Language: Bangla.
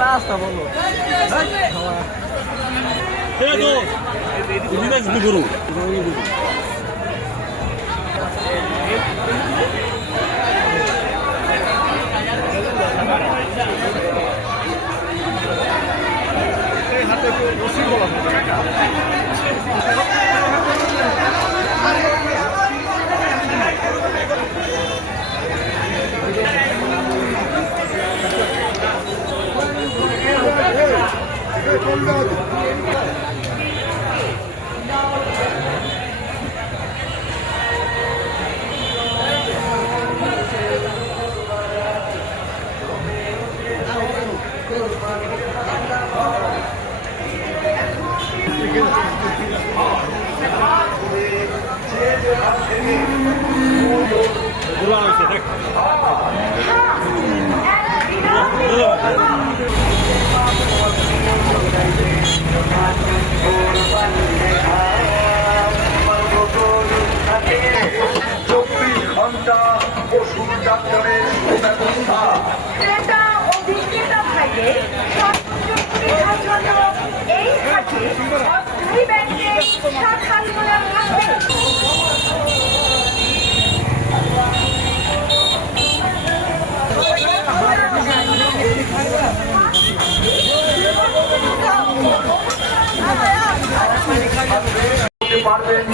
রাস্তা বলো গরু হাতে রসি বলা ক্রেতা ও বিক্রেতা ভাইদের সুবিধার জন্য এই হাটে দুই ব্যাংকের শাখা খোলা থাকবে। পারবেন